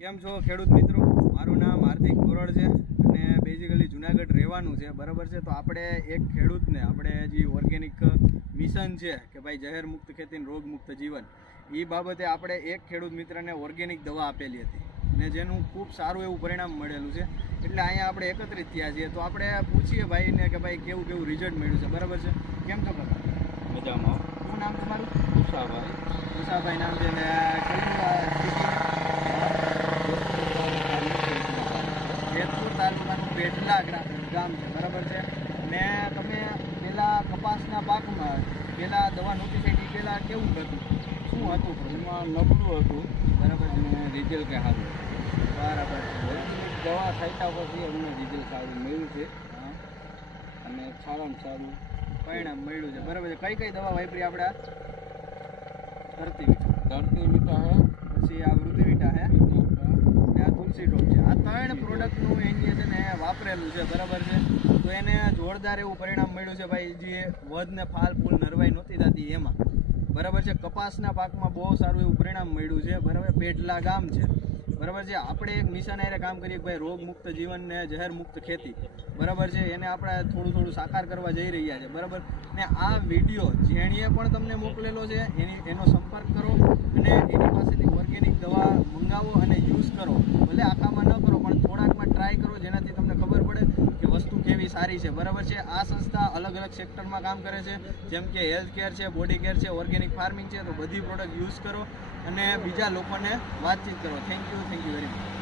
કેમ છો ખેડૂત મિત્રો? મારું નામ હાર્દિક ગોરડ છે અને બેઝિકલી જુનાગઢ રહેવાનું છે બરાબર છે? તો આપણે એક ખેડૂતને આપણે જે ઓર્ગેનિક મિશન છે કે ભાઈ જહેર મુક્ત ખેતી અને રોગ મુક્ત જીવન એ બાબતે આપણે એક ખેડૂત મિત્રને ઓર્ગેનિક દવા આપેલી હતી ને જેનું ખૂબ સારું એવું પરિણામ મળેલું છે. એટલે અહીંયા આપણે એકત્રિત થયા છીએ. તો આપણે પૂછીએ ભાઈને કે ભાઈ કેવું કેવું રિઝલ્ટ મળ્યું છે બરાબર છે? કેમ છો કાકા? મજામાં. શું નામ તમારું? ઉષાભાઈ. ઉષાભાઈ નામ છે ને પેટલા ગામ છે બરાબર છે? ને તમે પહેલાં કપાસના પાકમાં પહેલાં દવા નહોતી થઈ પહેલાં કેવું હતું? શું હતું? એમાં નબળું હતું. બરાબર છે રિઝલ્ટ કંઈ સારું બરાબર દવા ખાઈતા પછી અમને રિઝલ્ટ સારું મળ્યું છે. અને સારામાં સારું પરિણામ મળ્યું છે. બરાબર છે. કઈ કઈ દવા વાપરી આપણે ધરતી ધરતી વિટા હે પછી આ વૃદ્ધિ વિટા હે વિટા ને આ તુલસી ડ્રોપ છે આ ત્રણ પ્રોડક્ટનું એની છે ને વાપરેલું છે, બરાબર છે? તો એને જોરદાર એવું પરિણામ મળ્યું છે ભાઈ, જે વધ ને ફાલ ફૂલ નરવાઈ નહોતી થતી એમાં. બરાબર છે? કપાસના પાકમાં બહુ સારું એવું પરિણામ મળ્યું છે, બરાબર? પેટલા ગામ છે. બરાબર છે? આપણે એક મિશન એરે કામ કરીએ ભાઈ રોગ મુક્ત જીવન ને જહેર મુક્ત ખેતી. બરાબર છે? એને આપણે થોડું થોડું સાકાર કરવા જઈ રહ્યા છે, બરાબર? ને આ વીડિયો જેણીએ પણ તમને મોકલેલો છે, એની, એનો સંપર્ક કરો અને એની પાસેથી ઓર્ગેનિક દવા મંગાવો અને યુઝ કરો ભલે આખામાં ન કરો પણ થોડાકમાં ટ્રાય કરો જેનાથી તમને ખબર પડે કે વસ્તુ કેવી સારી છે. બરાબર છે? આ સંસ્થા અલગ અલગ સેક્ટરમાં કામ કરે છે. જેમ કે હેલ્થ કેર છે, બોડી કેર છે, ઓર્ગેનિક ફાર્મિંગ છે, તો બધી પ્રોડક્ટ યુઝ કરો અને બીજા લોકોને વાતચીત કરો. Thank you thank you very much